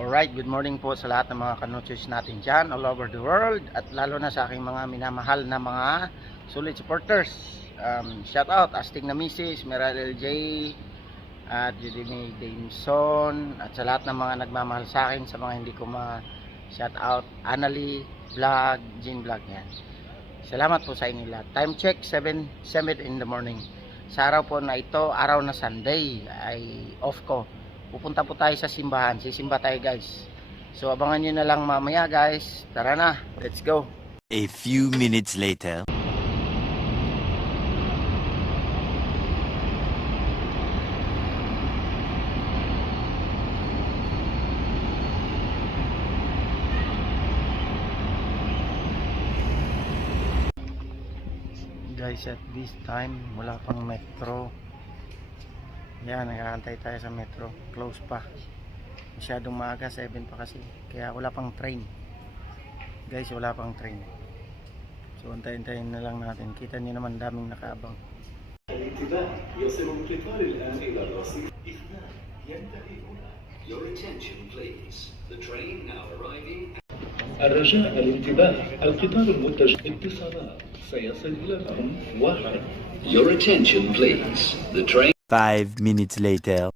Alright, good morning po sa lahat ng mga kanutsys natin dyan all over the world at lalo na sa aking mga minamahal na mga solid supporters. Um, shout out, Asting na Mrs., Meral LJ, at Judy May Dameson, at sa lahat ng mga nagmamahal sa akin, sa mga hindi ko ma shout out, Annalie Vlog, Jean Vlog yan. Salamat po sa inyo lahat. Time check, 7, 7 in the morning. Sa araw po na ito, araw na Sunday, ay off ko pupunta po tayo sa simbahan. Sisimba tayo guys. So abangan nyo na lang mamaya guys. Tara na, let's go. A few minutes later. Guys, at this time, wala pang metro Yan, nagkakantay tayo sa metro. Close pa. Masyadong maaga, 7 pa kasi. Kaya wala pang train. Guys, wala pang train. So, antayin-tayin na lang natin. Kita niyo naman daming nakaabang. الانتباه يصل القطار الآن إلى الرصيف اثنان ينتهي هنا Your attention please. The train now arriving الرجاء الانتباه القطار المتجه اتصالات سيصل إلى الأم واحد Your attention please. The train Five minutes later.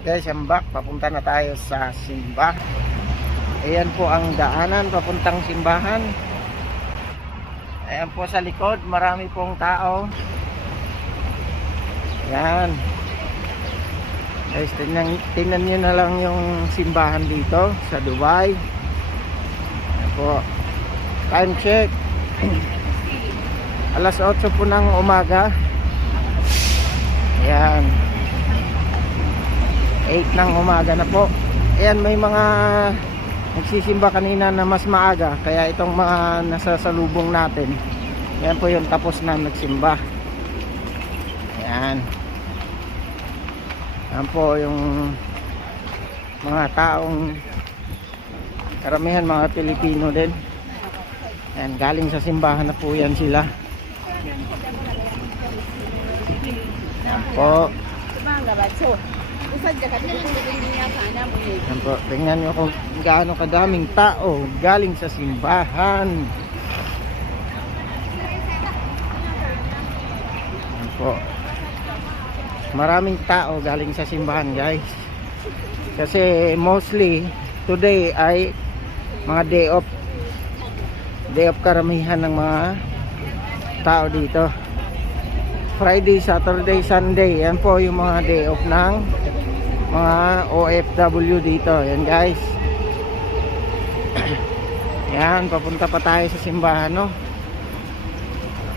Guys, I'm back. Papunta na tayo sa simba. Ayan po ang daanan papuntang simbahan. Ayan po sa likod, marami pong tao. Ayan. Guys, tingnan, tingnan nyo na lang yung simbahan dito sa Dubai. Ayan po. Time check. Alas 8 po ng umaga. Ayan. 8 ng umaga na po. Ayan, may mga nagsisimba kanina na mas maaga. Kaya itong mga nasasalubong natin. Ayan po yung tapos na nagsimba. Ayan. Ayan po yung mga taong karamihan mga Pilipino din. Ayan, galing sa simbahan na po yan sila. Po. Yan po, tingnan nyo kung gaano kadaming tao galing sa simbahan. Yan po. Maraming tao galing sa simbahan guys. Kasi mostly today ay mga day off. Day off karamihan ng mga tao dito. Friday, Saturday, Sunday. Yan po yung mga day off ng mga OFW dito. Yan guys. Yan, papunta pa tayo sa simbahan, no?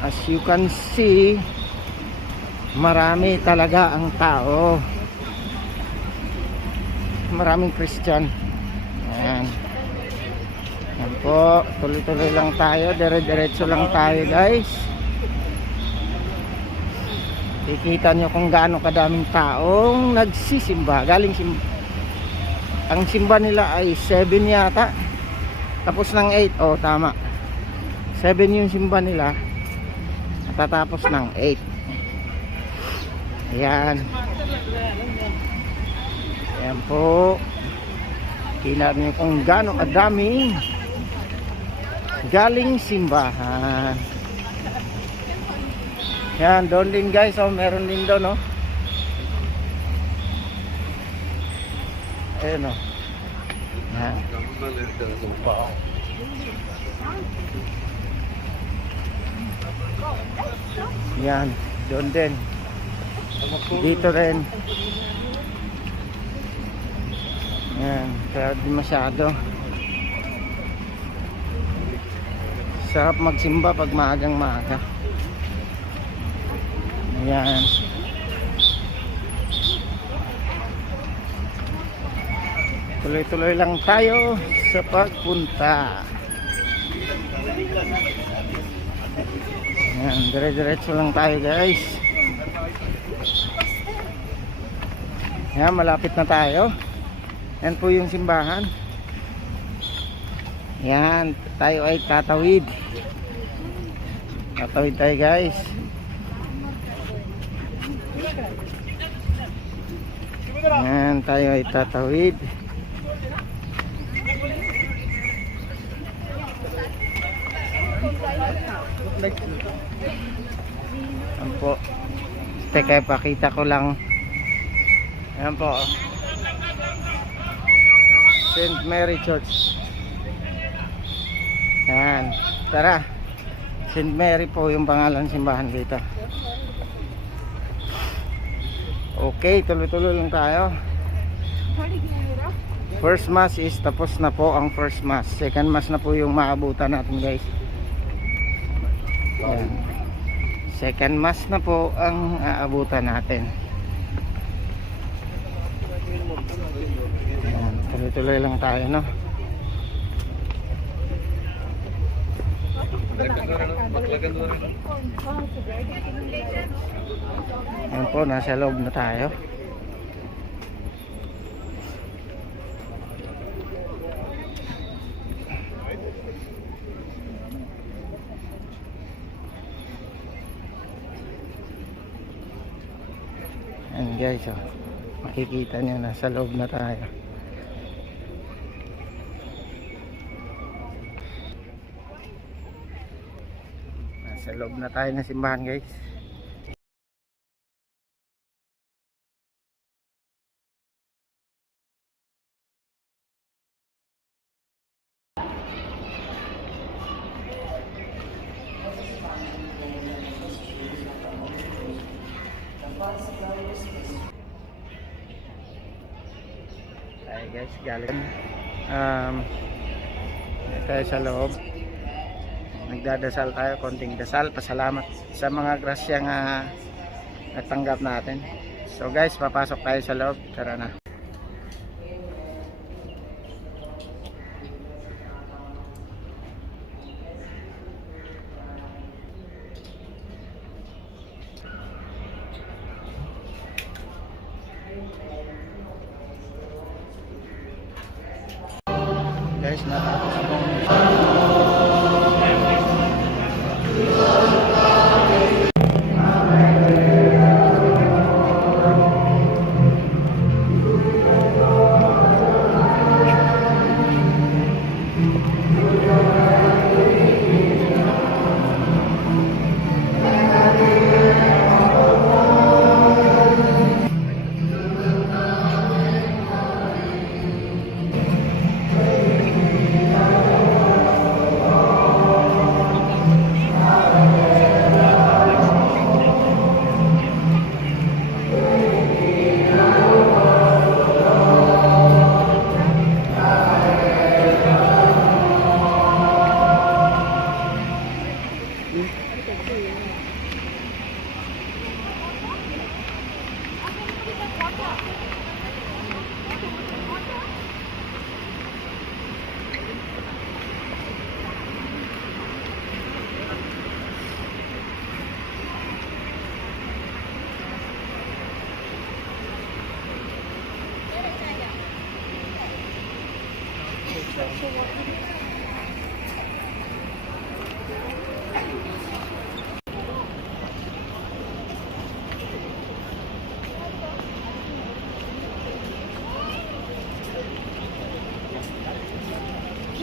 As you can see, marami talaga ang tao. Maraming Christian. Yan. Yan po, tuloy-tuloy lang tayo. Dire-diretso lang tayo, guys. Kikita nyo kung gaano kadaming taong nagsisimba. Galing sim Ang simba nila ay 7 yata. Tapos ng 8. Oh, tama. 7 yung simba nila. Tatapos ng 8. Ayan. Ayan po. Kila nyo kung gaano kadaming galing simbahan. Yan, doon din guys, oh, meron din doon, oh. Ayun, oh. Yan. Yan, doon din. Dito rin. Yan, di masyado. Sarap magsimba pag maagang maaga. Ayan. Tuloy-tuloy lang tayo sa pagpunta. Ayan, dire-diretso lang tayo guys. Ayan, malapit na tayo. Yan po yung simbahan. Yan, tayo ay tatawid. Tatawid tayo guys. Ayan tayo ay tatawid. Ayan po. Teka, pakita ko lang. Ayan po. St. Mary Church. Ayan. Tara. St. Mary po yung pangalan simbahan dito. Okay, tuloy-tuloy lang tayo. First mass is tapos na po ang first mass. Second mass na po yung maabutan natin guys. Yan. Second mass na po ang aabutan natin. Tuloy-tuloy lang tayo no. Yan po, nasa loob na tayo. Ayan guys, oh. makikita nyo nasa loob na tayo. Nasa loob na tayo ng simbahan guys. Ay guys, galing. Um, tayo sa loob. Nagdadasal tayo, konting dasal. Pasalamat sa mga grasya nga natanggap natin. So guys, papasok tayo sa loob. Tara na. Guys, natapos na.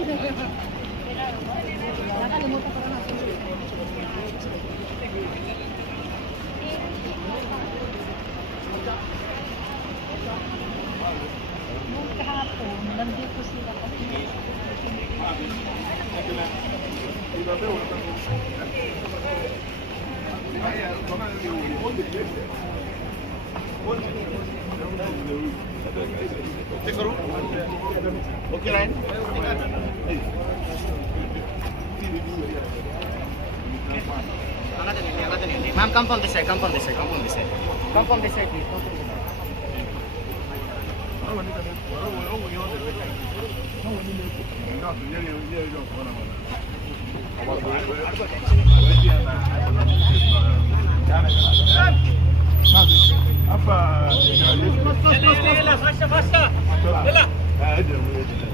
Take Okay, Ryan. Ma'am, come from this side, come from this side, come from this side. Come from this side, please. Come from this side.